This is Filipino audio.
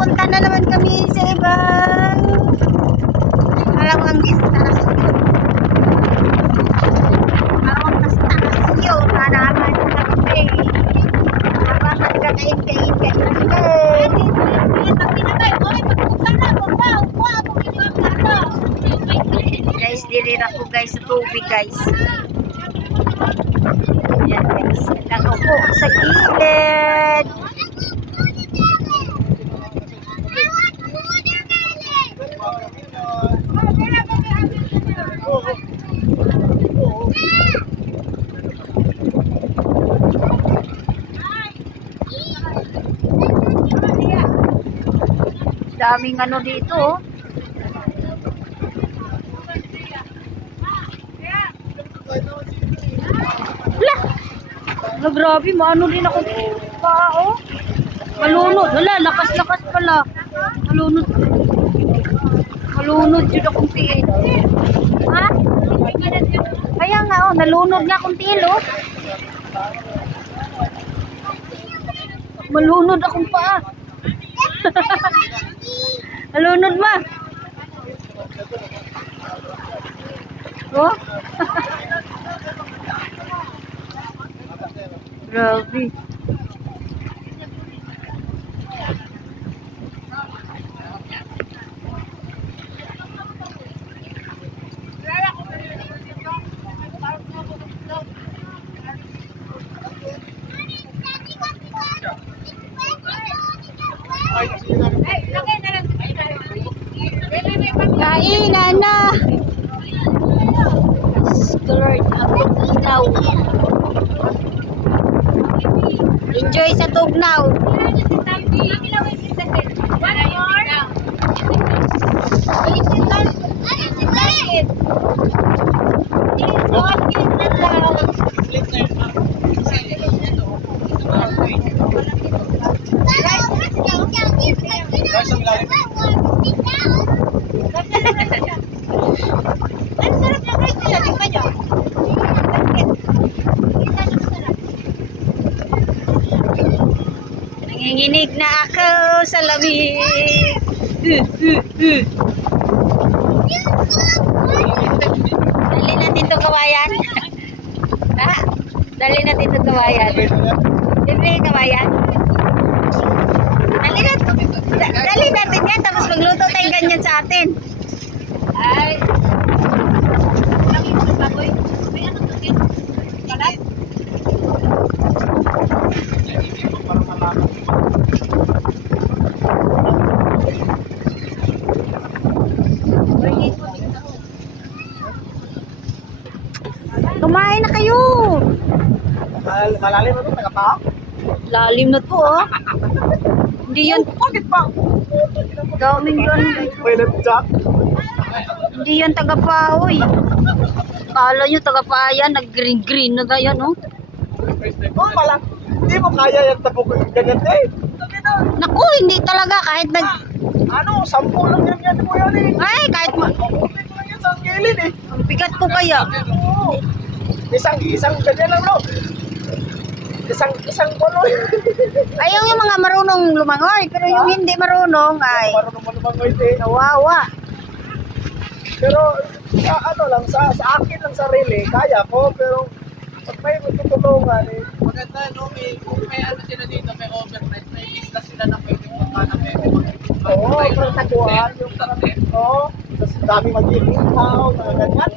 Pupunta na naman kami sa ibang kalawang destinasyon. Kalawang destinasyon na naman kami. Habang nagkakain-kain kayo guys, dilira ko guys sa tubig guys. Yan guys, nakaupo sa gilid. Daming ano dito oh. Wala. Wala, grabe, maano din ako oh. Malunod. Wala, lakas-lakas pala. Malunod. Malunod yun akong tiil. Ha? Kaya nga oh, nalunod nga akong tiil oh. Malunod akong paa. Nalunod ma. Oh. Grabe. Kainan na. Lord, ang tugnaw. Enjoy sa tugnaw. Nanginginig na ako sa lamig. Dali natin itong kawayan. Ha? Dali natin itong kawayan. Dali kawayan. Dali natin yan. Tapos magluto tayong ganyan sa atin. Ay. May ano to din? Kalat? Kumain na kayo. Malalim na ito, tagapa? Lalim na to oh. Hindi yan. Bakit pa? Daming yan. Pilot jack? Hindi yan tagapaoy. Kala nyo tagapayan. Nag-green na ganyan oh. Oh, pala. Hindi mo kaya yung tapok ganyan eh. Naku, hindi talaga. Kahit nag... Ano, 10 lang yan mo yan eh. Ay, kahit ma... Kapit lang yan sa gilid eh. Ang bigat ko kaya. Oo. Isang ganyan lang no. Isang tuloy. Ayaw yung mga marunong lumangoy. Pero yung hindi marunong ay... Marunong mo lumangoy eh. Kawawa. Pero sa ano lang, sa akin lang sarili, kaya ko. Pero pag may magtutulungan eh. Maganda no, may ano sila dito, may overnight, may isla sila na pwede punta na pwede Oo, pero taguan yung parang, oo. Tapos dami mag-iihaw, mga ganyan.